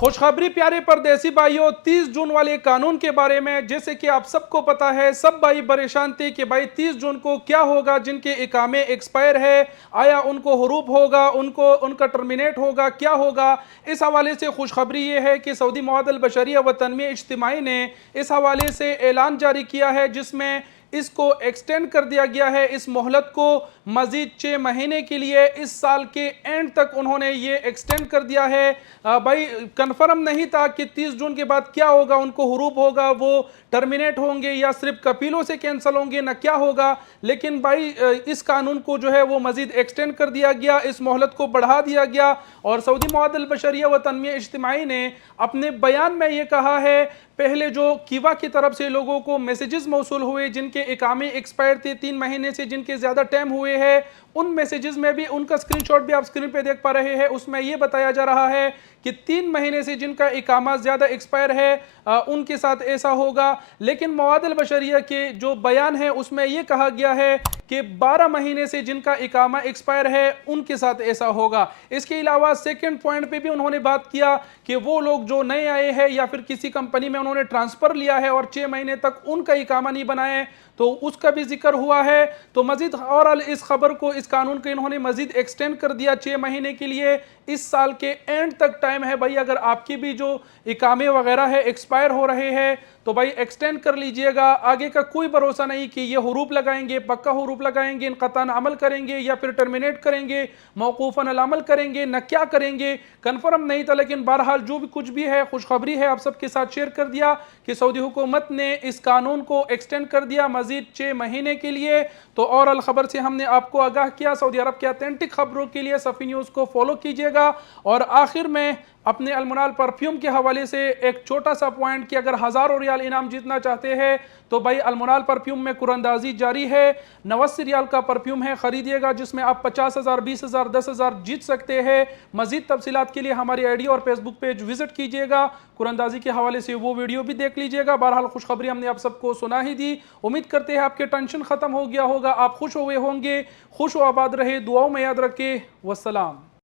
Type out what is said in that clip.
खुशखबरी प्यारे परदेसी भाइयों, 30 जून वाले कानून के बारे में। जैसे कि आप सबको पता है, सब भाई परेशान थे कि भाई 30 जून को क्या होगा, जिनके इकामे एक्सपायर है, आया उनको हरूप होगा, उनको उनका टर्मिनेट होगा, क्या होगा। इस हवाले से खुशखबरी ये है कि सऊदी मुआहदल बशरिया व तनमीया इज्तिमाई ने इस हवाले से ऐलान जारी किया है, जिसमें इसको एक्सटेंड कर दिया गया है, इस मोहलत को मजीद 6 महीने के लिए, इस साल के एंड तक उन्होंने ये एक्सटेंड कर दिया है। भाई कंफर्म नहीं था कि 30 जून के बाद क्या होगा, उनको हुरूप होगा, वो टर्मिनेट होंगे या सिर्फ कफीलों से कैंसिल होंगे, ना क्या होगा। लेकिन भाई इस कानून को जो है वो मजीद एक्सटेंड कर दिया गया, इस मोहलत को बढ़ा दिया गया। और सऊदी मुआहदल बशरिया व तनमीया इज्तिमाई ने अपने बयान में ये कहा है, पहले जो कीवा की तरफ से लोगों को मैसेजेस मौसूल हुए जिनके इकामे एक्सपायर थे 3 महीने से, जिनके ज़्यादा टाइम हुए हैं, उन मैसेजेस में भी उनका स्क्रीनशॉट भी आप स्क्रीन पे देख पा रहे हैं। उसमें यह बताया जा रहा है कि 3 महीने से जिनका इकामा ज़्यादा एक्सपायर है उनके साथ ऐसा होगा। लेकिन मुआहदल बशरिया के जो बयान है उसमें यह कहा गया है कि 12 महीने से जिनका इकामा एक्सपायर है उनके साथ ऐसा होगा। इसके अलावा सेकंड पॉइंट पे भी उन्होंने बात किया कि वो लोग जो नए आए हैं या फिर किसी कंपनी में उन्होंने ट्रांसफ़र लिया है और 6 महीने तक उनका इकामा नहीं बनाए, तो उसका भी जिक्र हुआ है। तो मजीद और इस खबर को, इस कानून को इन्होंने मजीद एक्सटेंड कर दिया 6 महीने के लिए। इस साल के एंड तक टाइम है भाई, अगर आपकी भी जो इकामे वगैरह है एक्सपायर हो रहे हैं तो भाई एक्सटेंड कर लीजिएगा। आगे का कोई भरोसा नहीं कि ये हुरूप लगाएंगे, पक्का हुरूप लगाएंगे, इनक़तान अमल करेंगे या फिर टर्मिनेट करेंगे, मौकूफ़न अल अमल करेंगे, न क्या करेंगे, कन्फर्म नहीं था। लेकिन बहरहाल जो भी कुछ भी है, खुशखबरी है, आप सबके साथ शेयर कर दिया कि सऊदी हुकूमत ने इस कानून को एक्सटेंड कर दिया मजीद 6 महीने के लिए। तो और अल खबर से हमने आपको आगाह किया। सऊदी अरब के ऑथेंटिक खबरों के लिए सफ़ी न्यूज़ को फॉलो कीजिएगा। और आखिर में अपने अलमुनाल परफ्यूम के हवाले से एक छोटा सा पॉइंट कि अगर हज़ारों रियाल इनाम जीतना चाहते हैं तो भाई अलमुनाल परफ्यूम में कुरंदाजी जारी है। 89 रियाल का परफ्यूम है, ख़रीदिएगा, जिसमें आप 50,000, 20,000, 10,000 जीत सकते हैं। मज़ीद तफसीलात के लिए हमारी आईडी और फेसबुक पेज विजिट कीजिएगा। कुरंदाजी के हवाले से वो वीडियो भी देख लीजिएगा। बहरहाल खुशखबरी हमने आप सबको सुना ही दी। उम्मीद करते हैं आपके टेंशन ख़त्म हो गया होगा, आप खुश हुए होंगे। खुश व आबाद रहे, दुआओं में याद रखें। वस्सलाम।